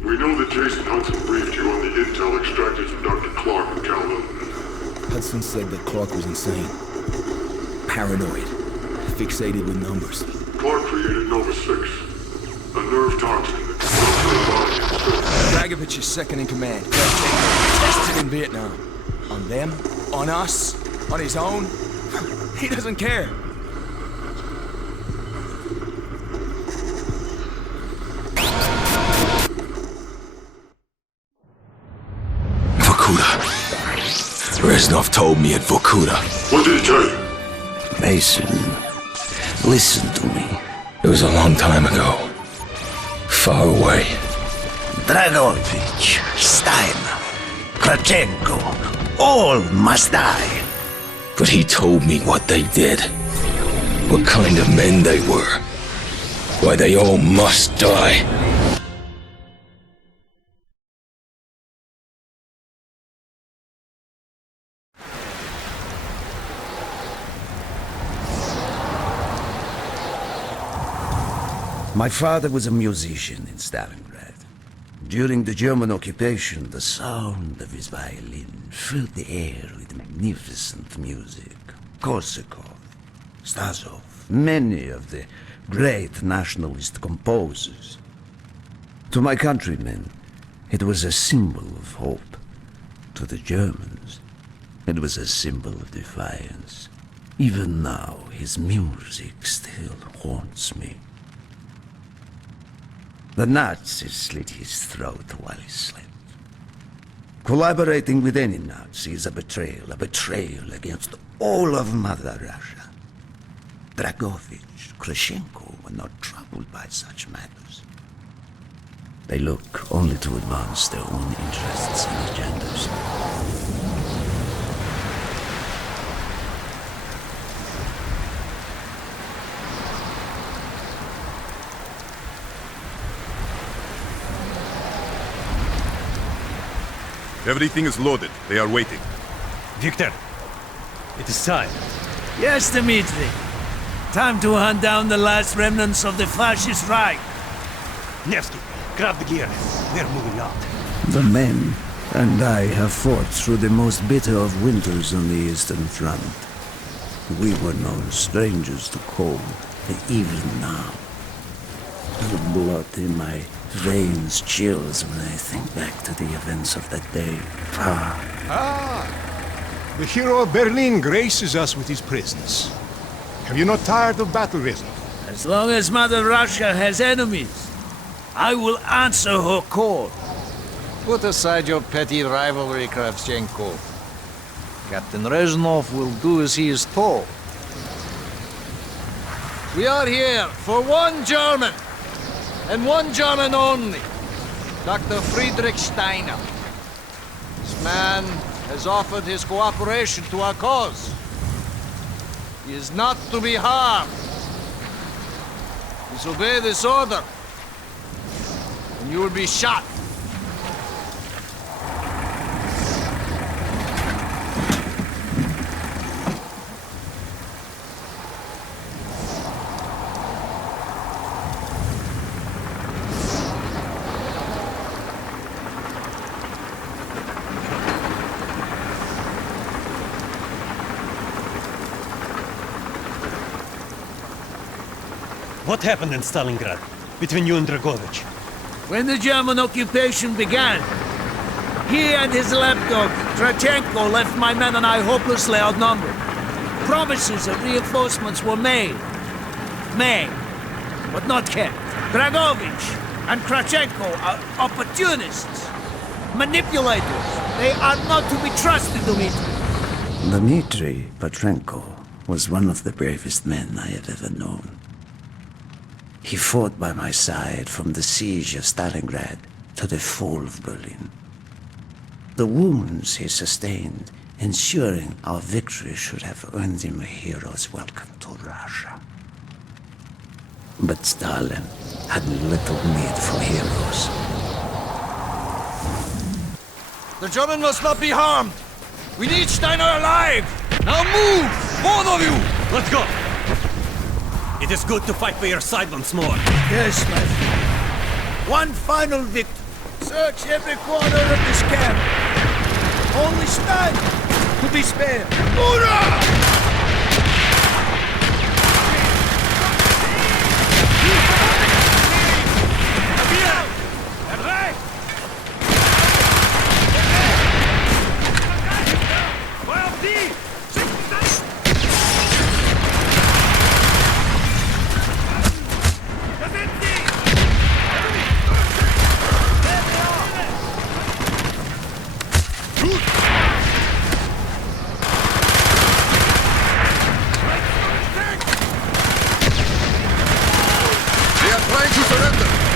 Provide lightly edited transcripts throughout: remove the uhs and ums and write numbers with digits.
We know that Jason Hudson briefed you on the intel extracted from Dr. Clark and Calhoun. Hudson said that Clark was insane. Paranoid. Fixated with numbers. Clark created Nova 6, a nerve toxin that can rupture a body and cells. Dragovich is second in command. Tested in Vietnam. On them? On us? On his own? He doesn't care. Reznov told me at Vorkuta. What did he tell you? Mason, listen to me. It was a long time ago. Far away. Dragovich, Steiner, Krachenko, all must die. But he told me what they did. What kind of men they were. Why they all must die. My father was a musician in Stalingrad. During the German occupation, the sound of his violin filled the air with magnificent music. Korsakov, Stasov, many of the great nationalist composers. To my countrymen, it was a symbol of hope. To the Germans, it was a symbol of defiance. Even now, his music still haunts me. The Nazis slit his throat while he slept. Collaborating with any Nazi is a betrayal against all of Mother Russia. Dragovich, Krashenko were not troubled by such matters. They look only to advance their own interests and agendas. Everything is loaded. They are waiting. Victor, it is time. Yes, Dmitri. Time to hunt down the last remnants of the fascist Reich. Nevsky, grab the gear. We're moving out. The men and I have fought through the most bitter of winters on the Eastern Front. We were no strangers to cold, even now. The blood in my veins chills when I think back to the events of that day. The hero of Berlin graces us with his presence. Have you not tired of battle, Reznov? As long as Mother Russia has enemies, I will answer her call. Put aside your petty rivalry, Kravchenko. Captain Reznov will do as he is told. We are here for one German, and one German only, Dr. Friedrich Steiner. This man has offered his cooperation to our cause. He is not to be harmed. Disobey this order, and you will be shot. What happened in Stalingrad between you and Dragovich? When the German occupation began, he and his lapdog, Krachenko, left my men and I hopelessly outnumbered. Promises of reinforcements were made, but not kept. Dragovich and Krachenko are opportunists, manipulators. They are not to be trusted, Dmitri. Dmitri Petrenko was one of the bravest men I have ever known. He fought by my side from the siege of Stalingrad to the fall of Berlin. The wounds he sustained, ensuring our victory, should have earned him a hero's welcome to Russia. But Stalin had little need for heroes. The German must not be harmed. We need Steiner alive. Now move, both of you. Let's go. It is good to fight by your side once more. Yes, my friend. One final victory. Search every corner of this camp. Only Stein to be spared. Hoorah!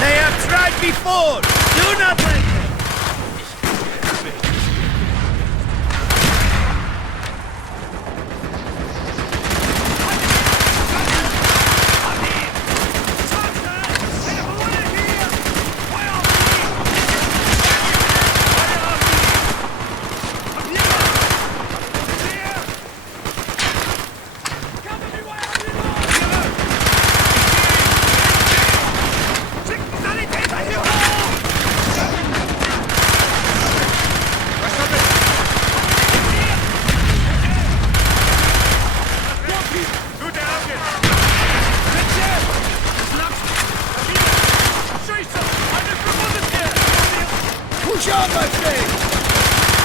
They have tried before! Do not let them! Push on, my friend!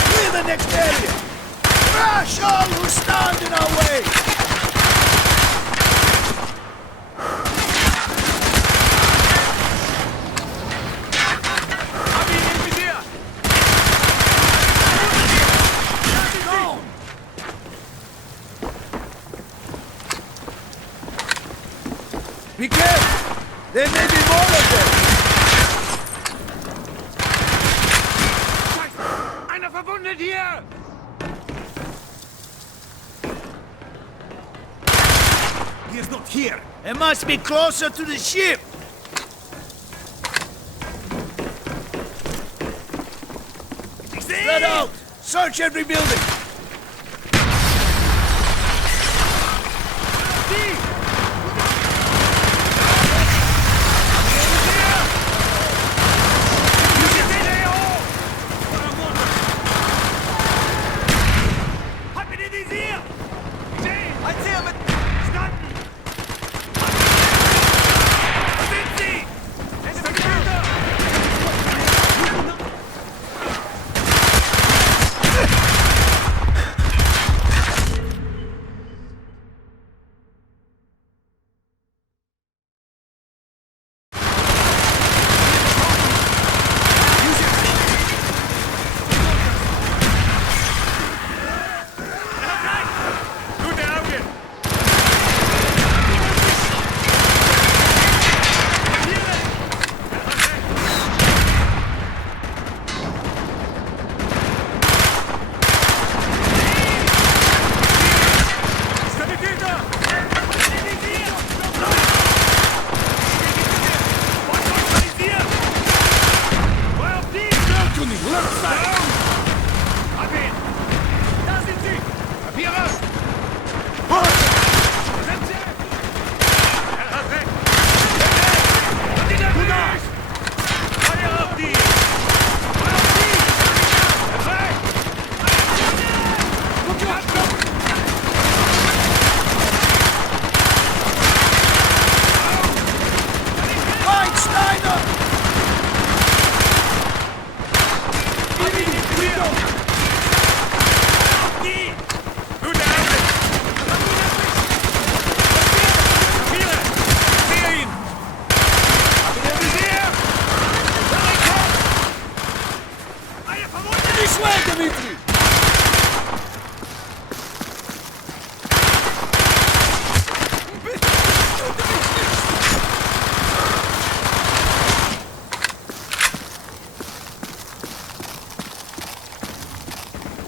Clear the next area! Crush all who stand in our way! Be careful! There may be more of them! Einer verwundet hier! He is not here! It must be closer to the ship! Spread out! Search every building!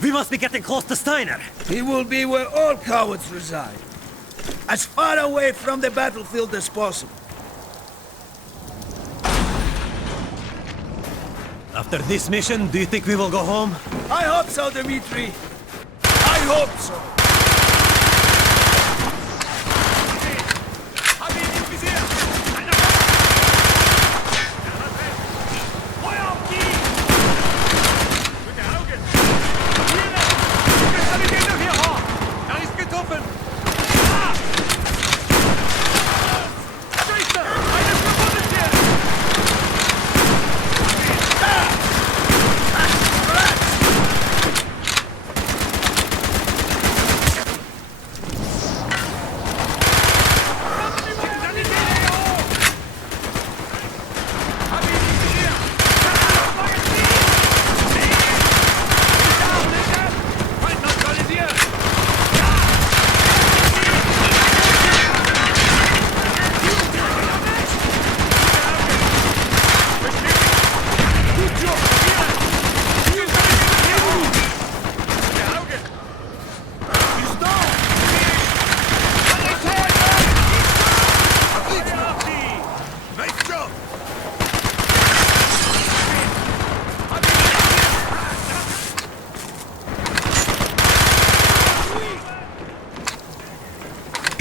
We must be getting close to Steiner. He will be where all cowards reside. As far away from the battlefield as possible. After this mission, do you think we will go home? I hope so, Dmitri. I hope so. Feuer auf die!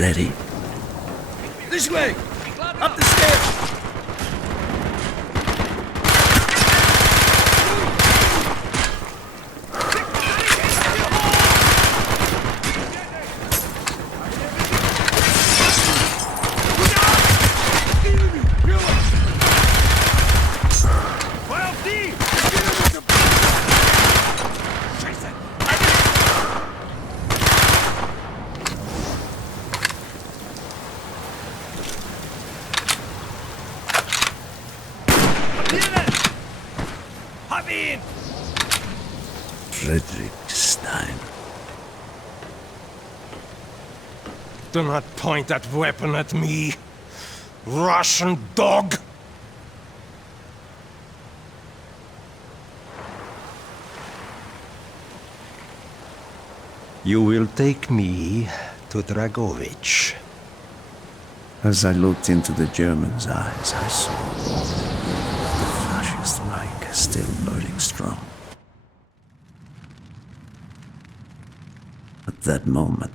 Ready? This way! Up the stairs! Frederick Stein. Do not point that weapon at me, Russian dog! You will take me to Dragovich. As I looked into the German's eyes, I saw the fascist Reich still burning strong. At that moment,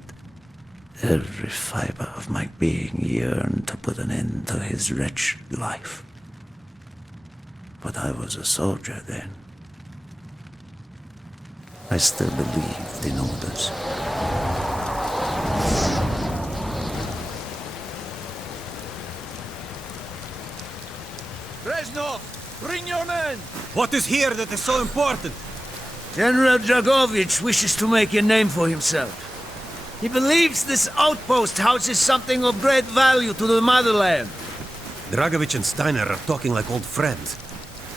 every fiber of my being yearned to put an end to his wretched life. But I was a soldier then. I still believed in orders. Reznov, bring your men! What is here that is so important? General Dragovich wishes to make a name for himself. He believes this outpost houses something of great value to the motherland. Dragovich and Steiner are talking like old friends.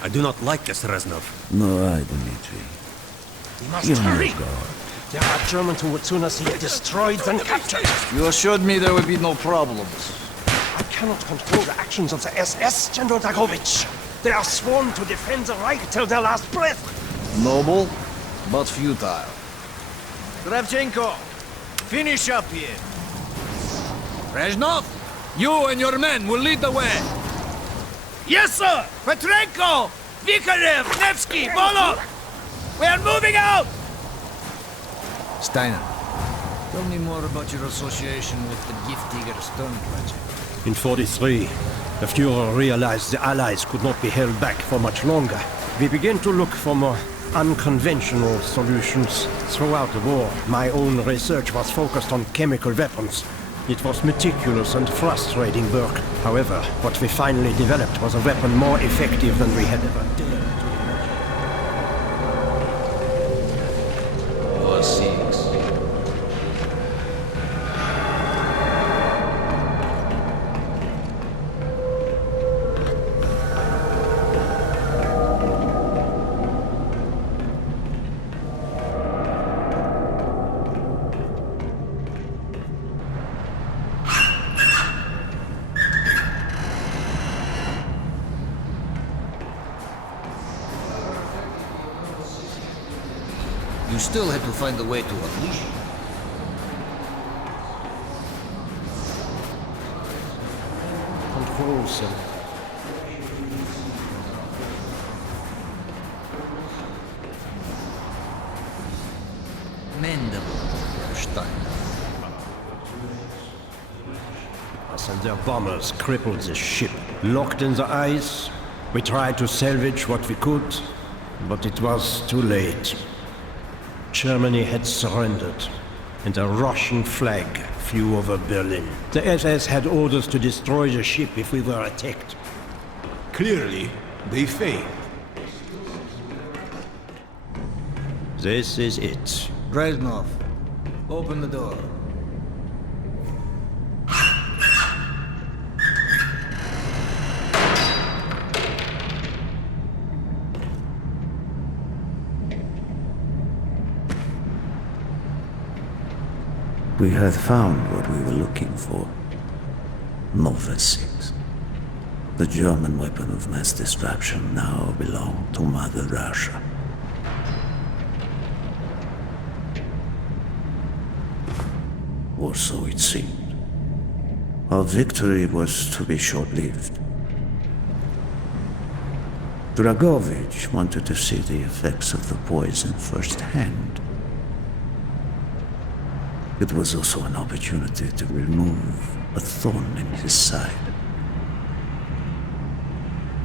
I do not like this, Reznov. Nor I, Dmitri. We must You hurry! know God. There are Germans who would sooner see it destroyed than captured. You assured me there would be no problems. I cannot control the actions of the SS, General Dragovich. They are sworn to defend the Reich till their last breath. Noble, but futile. Kravchenko, finish up here. Reznov, you and your men will lead the way. Yes, sir! Petrenko! Vikarev! Nevsky! Volov! We are moving out! Steiner, tell me more about your association with the Giftiger Stern project. In 43, the Führer realized the Allies could not be held back for much longer. We began to look for more unconventional solutions. Throughout the war, my own research was focused on chemical weapons. It was meticulous and frustrating work. However, what we finally developed was a weapon more effective than we had ever dared. You still had to find a way to unleash it. Control cell. Mendable, Steiner. Us and their bombers crippled the ship. Locked in the ice, we tried to salvage what we could, but it was too late. Germany had surrendered, and a Russian flag flew over Berlin. The SS had orders to destroy the ship if we were attacked. Clearly, they failed. This is it. Reznov, open the door. We had found what we were looking for. Nova 6. The German weapon of mass destruction now belonged to Mother Russia. Or so it seemed. Our victory was to be short-lived. Dragovich wanted to see the effects of the poison firsthand. It was also an opportunity to remove a thorn in his side.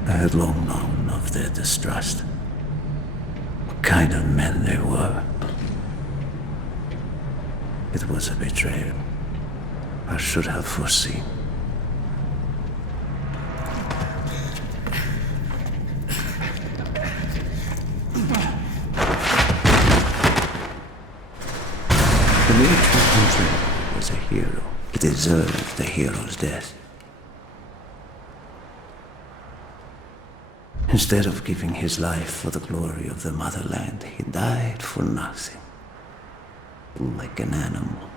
I had long known of their distrust. What kind of men they were. It was a betrayal. I should have foreseen. Dimitri was a hero. He deserved the hero's death. Instead of giving his life for the glory of the motherland, he died for nothing. Like an animal.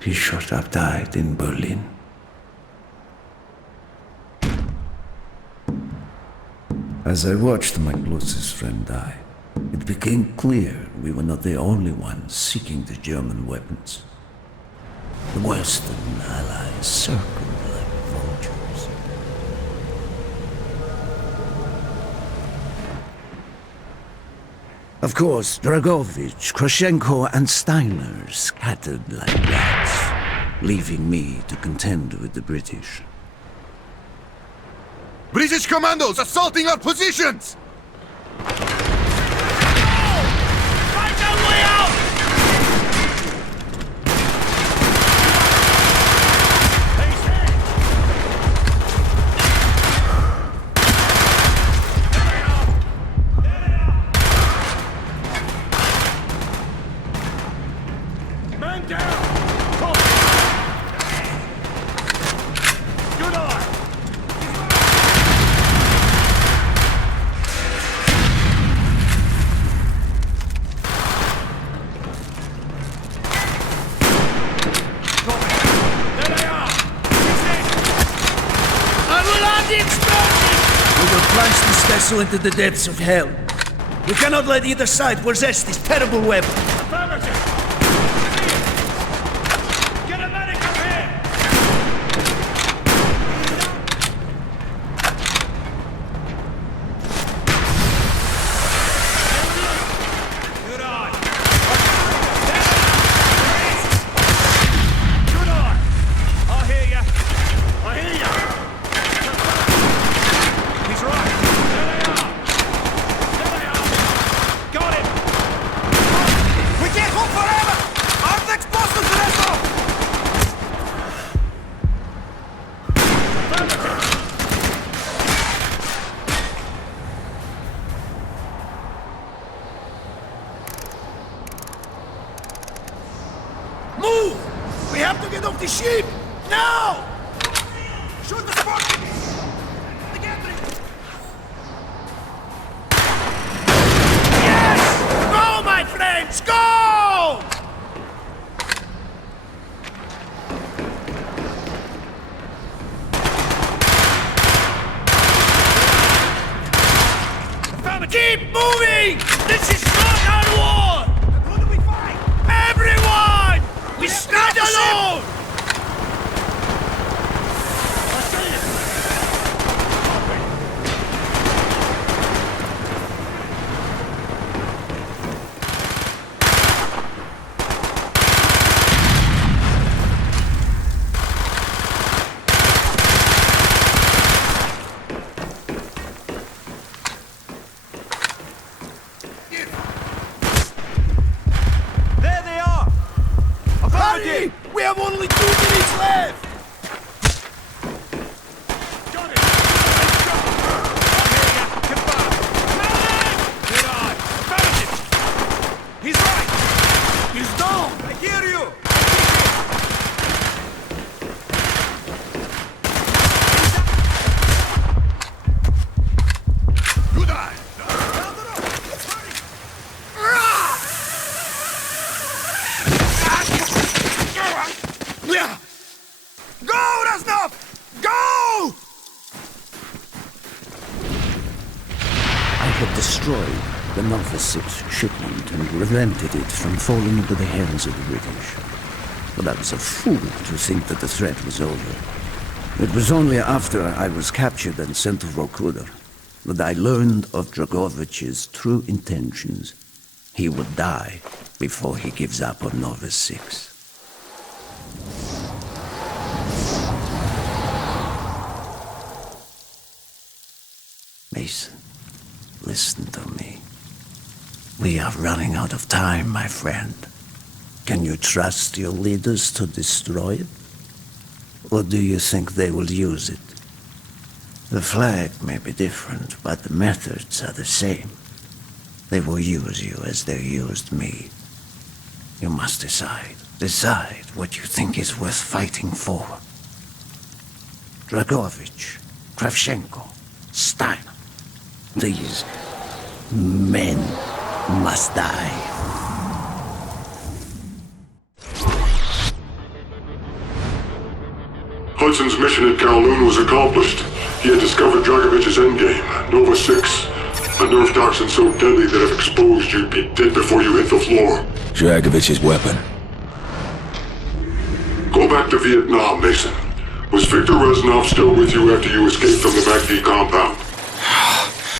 He should have died in Berlin. As I watched my closest friend die, it became clear we were not the only ones seeking the German weapons. The Western allies circled like vultures. Of course, Dragovich, Krashenko, and Steiner scattered like rats, leaving me to contend with the British. British commandos assaulting our positions! Into the depths of hell. We cannot let either side possess this terrible weapon. Affirmative! Get a medic up here! Good eye! Good eye! I hear ya! I hear ya! He's right! Move! We have to get off the ship! Now! Shoot the spot! Yes! Go, my friends! Go! Keep moving! This is not our war! Who do we fight? Everyone! We stand alone! We have only 2 minutes left! Got it! Let's go! I hear ya! Confirm! Good eye! Affirmative! He's right! He's down! I hear you! Good eye! Go, Reznov! Go! I had destroyed the Nova 6 shipment and prevented it from falling into the hands of the British. But I was a fool to think that the threat was over. It was only after I was captured and sent to Vorkuta but I learned of Dragovich's true intentions. He would die before he gives up on Nova 6. Mason, listen to me. We are running out of time, my friend. Can you trust your leaders to destroy it? Or do you think they will use it? The flag may be different, but the methods are the same. They will use you as they used me. You must decide. Decide what you think is worth fighting for. Dragovich, Kravchenko, Steiner. These men must die. Hudson's mission at Kowloon was accomplished. He had discovered Dragovich's endgame, Nova 6. A nerve toxin so deadly that if exposed, you'd be dead before you hit the floor. Dragovich's weapon. Go back to Vietnam, Mason. Was Victor Reznov still with you after you escaped from the MACV compound?